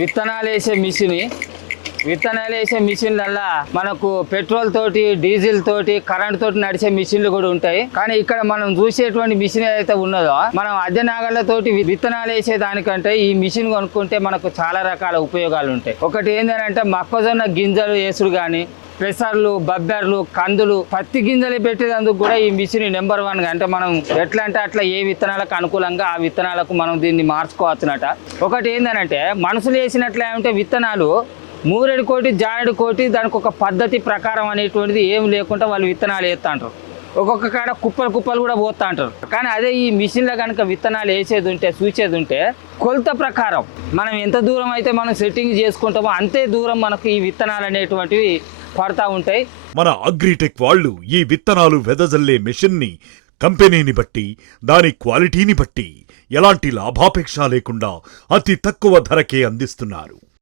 విత్తనాలు వేసే మిషన్. విత్తనాలు వేసే మిషన్లల్లా మనకు పెట్రోల్ తోటి డీజిల్ తోటి కరెంట్ తోటి నడిచే మిషన్లు కూడా ఉంటాయి. కానీ ఇక్కడ మనం చూసేటువంటి మిషన్ ఏదైతే ఉన్నదో మనం అద్దె నాగళ్ళతోటి విత్తనాలు వేసే దానికంటే ఈ మిషన్ కొనుక్కుంటే మనకు చాలా రకాల ఉపయోగాలు ఉంటాయి. ఒకటి ఏంటంటే మొక్కజొన్న గింజలు వేసుడు కానీ ప్రెషర్లు బబ్బెర్లు కందులు పత్తి గింజలు పెట్టేందుకు కూడా ఈ మిషన్ నెంబర్ వన్ అంటే మనం ఎట్లా అంటే అట్లా ఏ విత్తనాలకు అనుకూలంగా ఆ విత్తనాలకు మనం దీన్ని మార్చుకోవచ్చునట. ఒకటి ఏంటంటే మనుషులు వేసినట్లే ఉంటే విత్తనాలు మూరెడు కోటి జానెడు కోటి దానికి ఒక పద్ధతి ప్రకారం అనేటువంటిది ఏం లేకుండా వాళ్ళు విత్తనాలు వేస్తుంటారు ఒక్కొక్క కాడ కుప్పలు కుప్పలు కూడా పోతా అంటారు కానీ అదే ఈ మిషన్లో కనుక విత్తనాలు వేసేది ఉంటే చూసేది ఉంటే కొలత ప్రకారం మనం ఎంత దూరం అయితే మనం సెట్టింగ్ చేసుకుంటామో అంతే దూరం మనకు ఈ విత్తనాలు అనేటువంటివి పడతా ఉంటాయి. మన అగ్రిటెక్ వాళ్ళు ఈ విత్తనాలు వెదజల్లే మెషిన్ని కంపెనీని బట్టి దాని క్వాలిటీని బట్టి ఎలాంటి లాభాపేక్ష లేకుండా అతి తక్కువ ధరకే అందిస్తున్నారు.